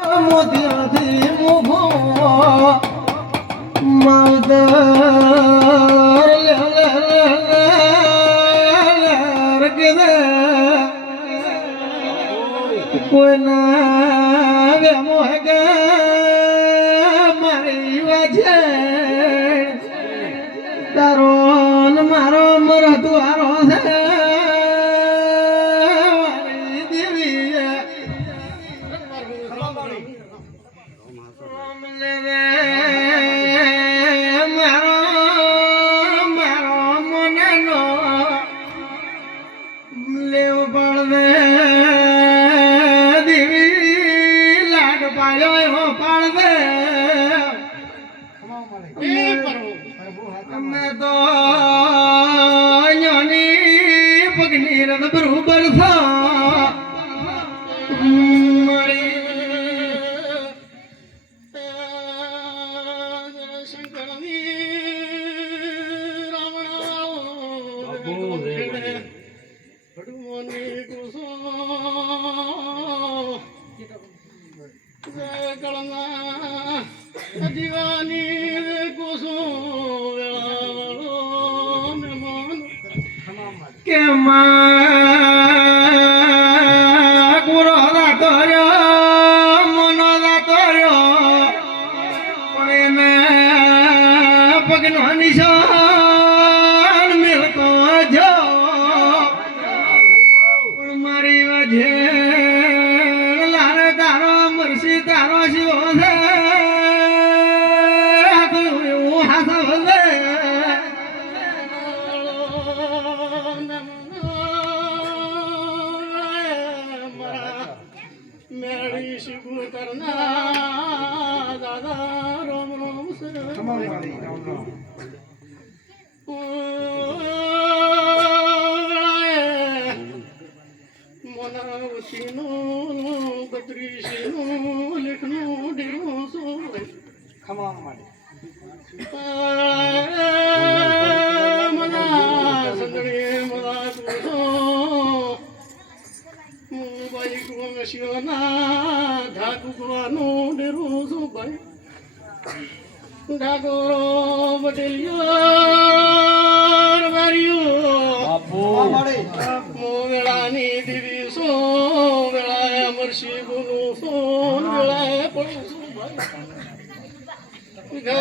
મોતિયાથી મુખો માવતર કોઈના વેમો હે મારી વાજે તારો ને મારો મરદવારો છે બરોબર દીવાની કોસો કે ગુરો દાતો મનો દાતો પણ એને પગનો નિશાન મેળતો જો પણ મારી વજે લારે તારો મરસી તારો શિવો છે એવું હાસા ભલે मेरी शिव करना दादा रोम रोम से मनावती नो बद्री से नो लिखनो डिरो सो खमा मारे मना संगणे मना को भाई को शिवना ढाकुरनो डेरो सो भाई ढाकुरो बटेलियो वारियो बापू मोवेलानी देवी सो वेला मरशी गुनु सो वेला पडो सो भाई गा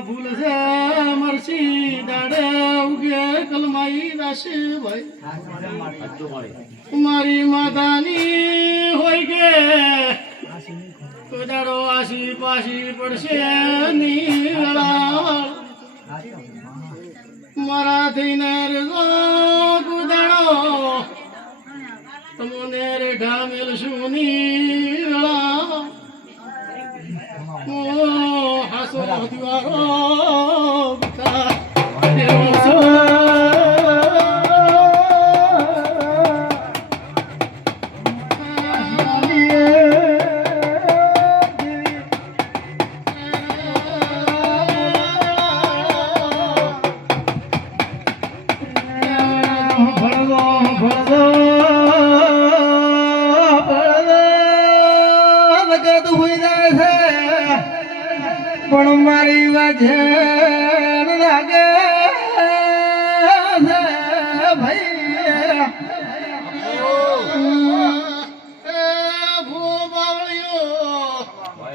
भूल से मरसी दाड़े उगे कलमाई दासी भाई मारी मातानी होई गे तो दाड़ो आसी पासी पड़से नीला मराठी नेर गुदाड़ो तमने रे ढामेल सुनीला ओ हासो दीवारो बिता પણ મારી વાજે લાગે ભાઈ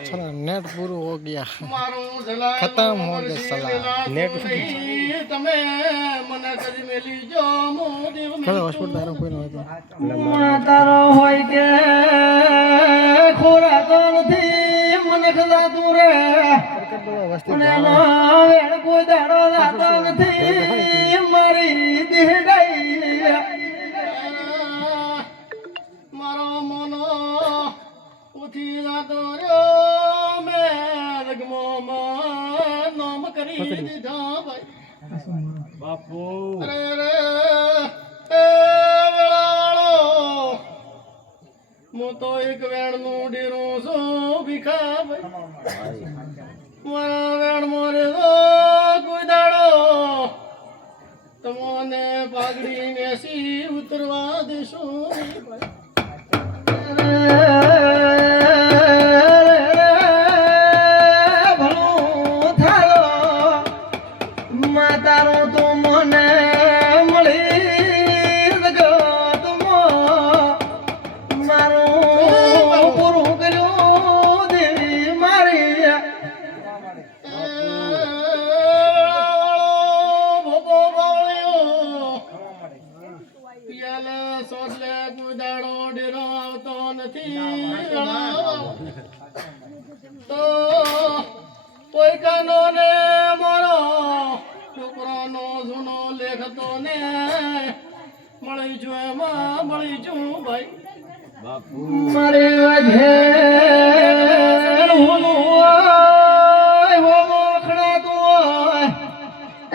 चलो नेट पूरा हो गया खत्म हो गया सलाह नेट તમે મને કદી મેલી જો મોદી ચલો હોસ્પિટલ તારો કોઈ ન હતો તારો હોય કે ખોરા તો નથી મને ખલા તું રે અને વેણ કોઈ દાડો રાતો નથી મારી દેહ ગઈ મારો મનો ઉઠી જાતો રહ્યો મેં રગમો નામ કરી દીધા ભાઈ બાપુ રે રે એ વેળાળો હું તો એક વેણનું ડેરું છું ભીખા ભાઈ મારા વેણ મોરે કોઈ દાડો તમને પાઘડી મેસી ઉતરવા દેશું ભલું થાલો માતારો તો મને મળી મારું પૂરું કર્યું દેવી મારી ભોગો બાવળ્યો પિયાલે સોસલે કુદાડો ડેરો આવતો નથી તો કોઈ કાનો ને મારો છોકરાનો જૂનો લેખતો ને મળી છું એમાં મળી છું ભાઈ મારે વાજે હું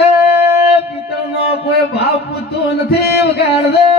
એ પિતરનો કોઈ ભાવ પૂછતો નથી વગાડ દે